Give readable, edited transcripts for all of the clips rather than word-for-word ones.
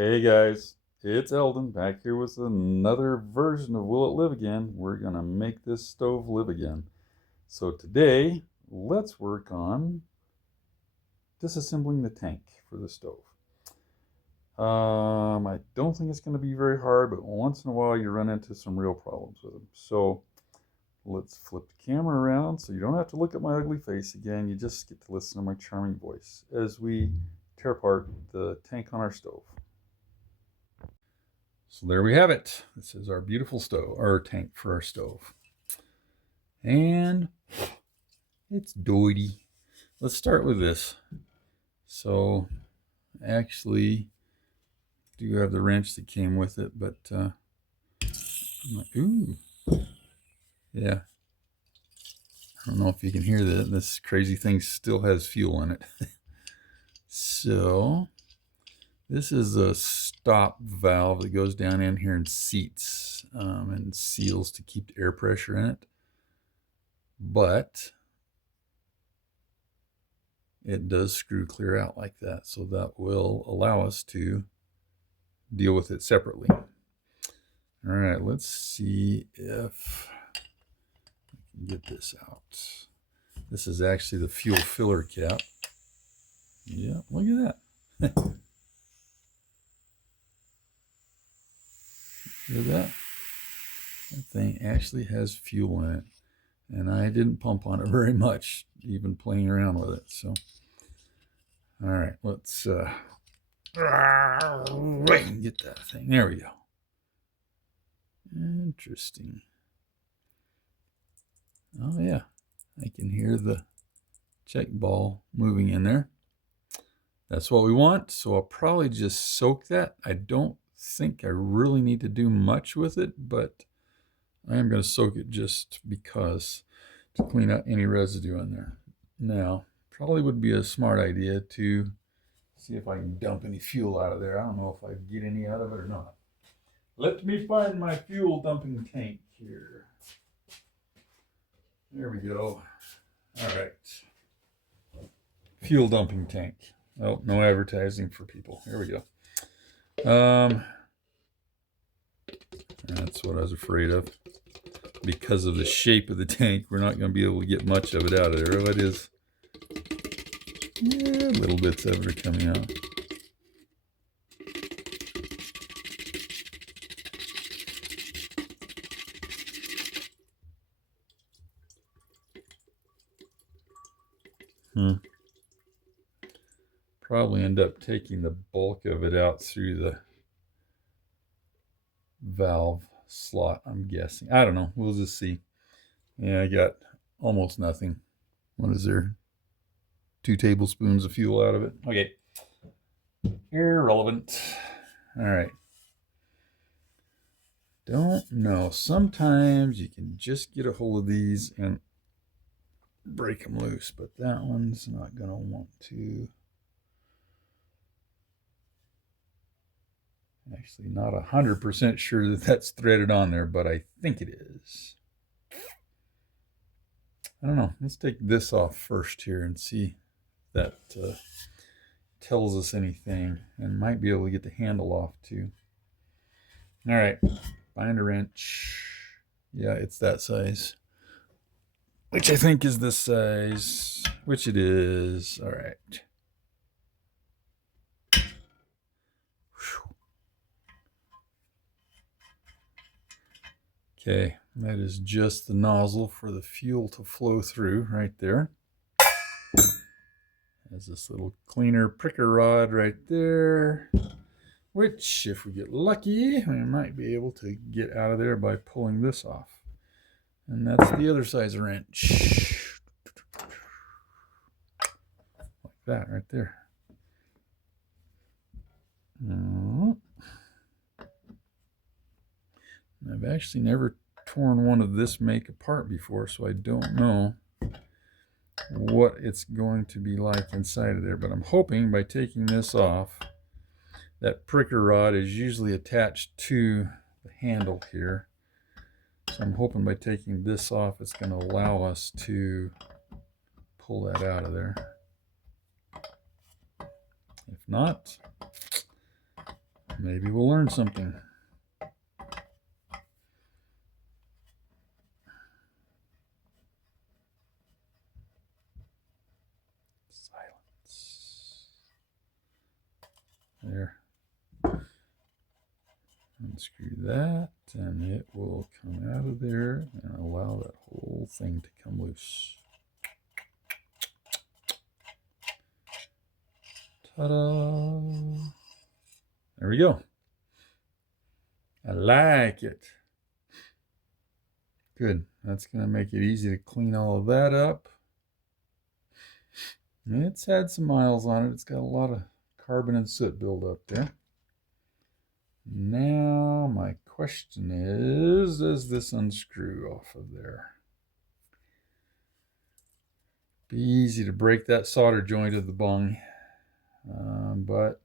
Hey guys, it's Eldon back here with another version of Will It Live Again? We're gonna make this stove live again. So today, let's work on disassembling the tank for the stove. I don't think it's gonna be very hard, but once in a while you run into some real problems with them. So let's flip the camera around so you don't have to look at my ugly face again. You just get to listen to my charming voice as we tear apart the tank on our stove. So there we have it. This is our beautiful stove, our tank for our stove. And it's dirty. Let's start with this. So actually do have the wrench that came with it, but ooh, yeah. I don't know if you can hear that. This crazy thing still has fuel in it. So this is a stop valve that goes down in here and seats and seals to keep the air pressure in it. But it does screw clear out like that. So that will allow us to deal with it separately. All right, let's see if I can get this out. This is actually the fuel filler cap. Yeah, look at that. Look at that. That thing actually has fuel in it. And I didn't pump on it very much, even playing around with it. So, all right, let's get that thing. There we go. Interesting. Oh yeah, I can hear the check ball moving in there. That's what we want. So I'll probably just soak that. I don't think I really need to do much with it, but I am going to soak it just because, to clean out any residue in there. Now, probably would be a smart idea to see if I can dump any fuel out of there. I don't know if I get any out of it or not. Let me find my fuel dumping tank here. There we go. All right. Fuel dumping tank. Oh, no advertising for people. Here we go. That's what I was afraid of. Because of the shape of the tank, we're not going to be able to get much of it out of there. It is, yeah, little bits of it are coming out. Probably end up taking the bulk of it out through the valve slot, I'm guessing. I don't know. We'll just see. Yeah, I got almost nothing. What is there? 2 tablespoons of fuel out of it. Okay. Irrelevant. All right. Don't know. Sometimes you can just get a hold of these and break them loose, but that one's not going to want to. Actually, not 100% sure that that's threaded on there, but I think it is. I don't know. Let's take this off first here and see if that tells us anything, and might be able to get the handle off too. All right, find a wrench. Yeah, it's that size, which I think is this size, which it is. All right. Okay, that is just the nozzle for the fuel to flow through right there. There's this little cleaner pricker rod right there, which, if we get lucky, we might be able to get out of there by pulling this off. And that's the other size wrench. Like that right there. I've actually never torn one of this make apart before, so I don't know what it's going to be like inside of there. But I'm hoping by taking this off, that pricker rod is usually attached to the handle here. So I'm hoping by taking this off, it's going to allow us to pull that out of there. If not, Maybe we'll learn something. Silence. There. Unscrew that, and it will come out of there and allow that whole thing to come loose. Ta-da! There we go. I like it. Good. That's going to make it easy to clean all of that up. It's had some miles on it. It's got a lot of carbon and soot buildup there. Now my question is, does this unscrew off of there? Be easy to break that solder joint of the bung, but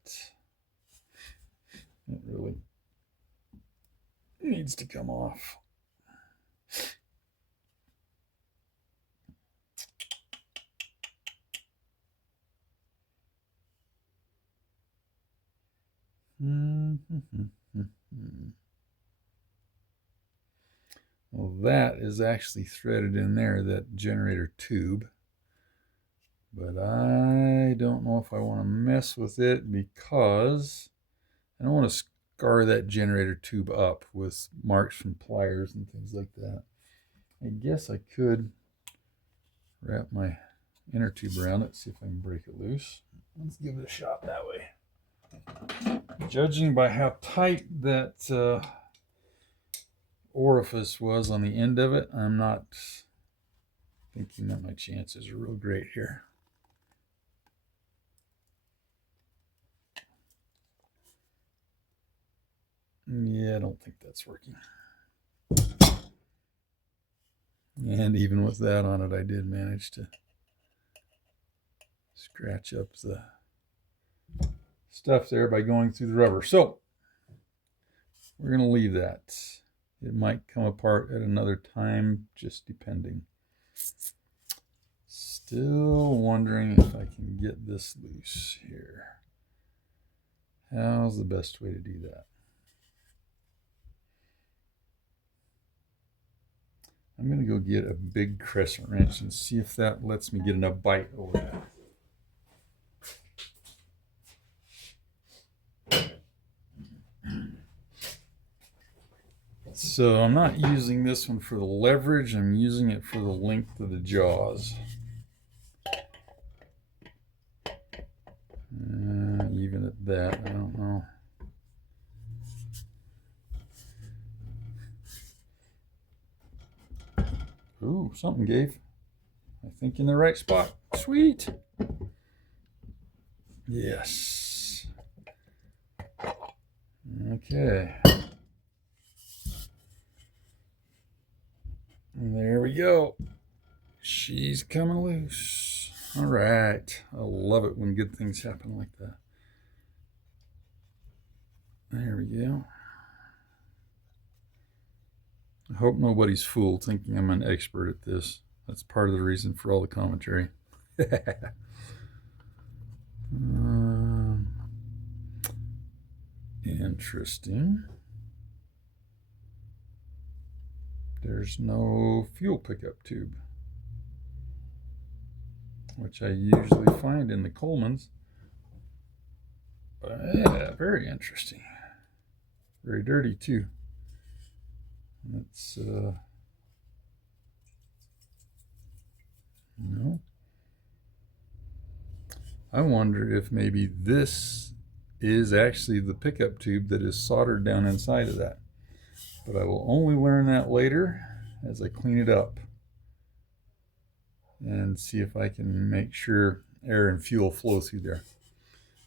it really needs to come off. Well, that is actually threaded in there, that generator tube. But I don't know if I want to mess with it because I don't want to scar that generator tube up with marks from pliers and things like that. I guess I could wrap my inner tube around it, see if I can break it loose. Let's give it a shot that way. Judging by how tight that orifice was on the end of it, I'm not thinking that my chances are real great here. Yeah, I don't think that's working. And even with that on it, I did manage to scratch up the stuff there by going through the rubber. So we're going to leave that. It might come apart at another time, just depending. Still wondering if I can get this loose here. How's the best way to do that? I'm going to go get a big crescent wrench and see if that lets me get enough bite over that. So I'm not using this one for the leverage, I'm using it for the length of the jaws. Even at that, I don't know. Ooh, something gave. I think in the right spot. Sweet. Yes. Okay. And there we go. She's coming loose. All right. I love it when good things happen like that. There we go. I hope nobody's fooled thinking I'm an expert at this. That's part of the reason for all the commentary. Interesting. There's no fuel pickup tube, which I usually find in the Colemans. But yeah, very interesting. Very dirty too. Let's no. I wonder if maybe this is actually the pickup tube that is soldered down inside of that. But I will only learn that later as I clean it up and see if I can make sure air and fuel flow through there.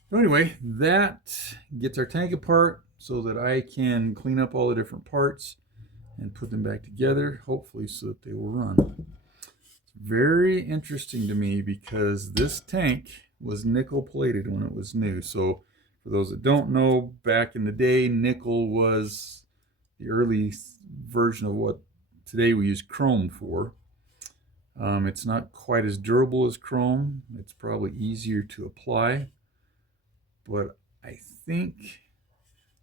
So anyway, that gets our tank apart so that I can clean up all the different parts and put them back together, hopefully so that they will run. It's very interesting to me because this tank was nickel plated when it was new. So for those that don't know, back in the day, nickel was the early version of what today we use chrome for. It's not quite as durable as chrome. It's probably easier to apply. But I think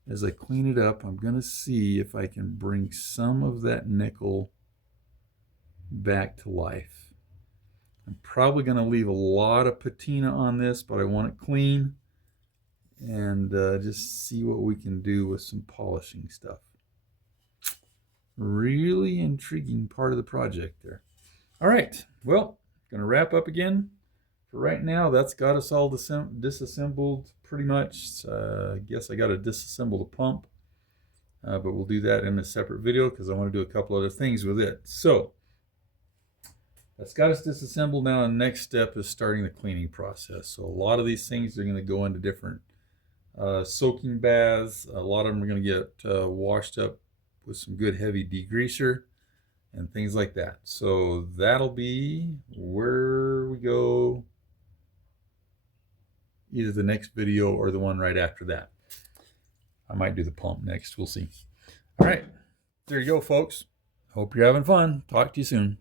as I clean it up, I'm going to see if I can bring some of that nickel back to life. I'm probably going to leave a lot of patina on this, but I want it clean, and just see what we can do with some polishing stuff. Really intriguing part of the project there. All right, well, going to wrap up again. For right now, that's got us all disassembled pretty much. I guess I got to disassemble the pump, but we'll do that in a separate video because I want to do a couple other things with it. So that's got us disassembled. Now the next step is starting the cleaning process. So a lot of these things are going to go into different soaking baths. A lot of them are going to get washed up with some good heavy degreaser and things like that. So that'll be where we go, either the next video or the one right after that. I might do the pump next. We'll see. All right, there you go, folks. Hope you're having fun. Talk to you soon.